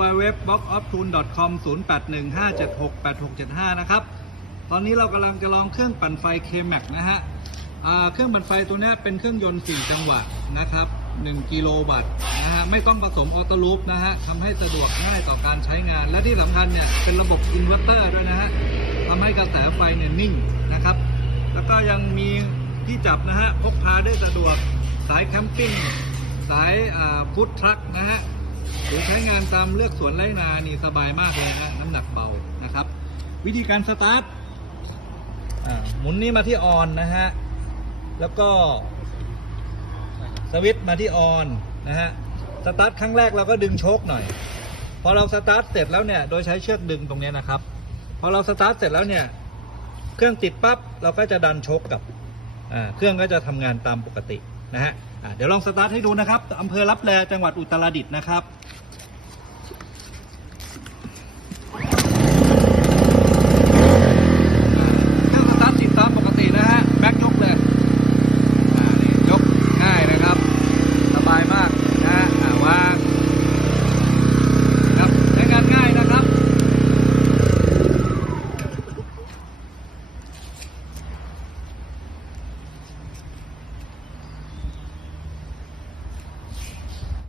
www.boxoftune.com 0815768675 นะครับ ตอนนี้เรากำลังจะลองเครื่องปั่นไฟ K-Max นะฮะเครื่องปั่นไฟตัวนี้เป็นเครื่องยนต์ 4 จังหวะนะครับ 1 กิโลวัตต์นะฮะ ไม่ต้องผสมออโต้ลูปนะฮะทำให้สะดวกง่ายต่อการใช้งาน และที่สำคัญเนี่ย เป็นระบบอินเวอร์เตอร์ด้วยนะฮะทำให้กระแสไฟเนี่ยนิ่งนะครับ แล้วก็ยังมีที่จับนะฮะ พกพาได้สะดวก สายแคมปิ้ง สายฟู้ดทรัคนะฮะ หรือใช้งานตามเลือกสวนไร่นานี่สบายมากเลยนะน้ำหนักเบานะครับ วิธีการสตาร์ทหมุนนี้มาที่ออนนะฮะแล้วก็สวิตช์มาที่ออนนะฮะสตาร์ทครั้งแรกเราก็ดึงโชคหน่อย พอเราสตาร์ทเสร็จแล้วเนี่ยโดยใช้เชือกดึงตรงนี้นะครับ พอเราสตาร์ทเสร็จแล้วเนี่ยเครื่องติดปั๊บเราก็จะดันโชคกับเครื่องก็จะทำงานตามปกติ นะฮะเดี๋ยวลองสตาร์ทให้ดูนะครับอำเภอรับแลจังหวัดอุตรดิตถ์นะครับ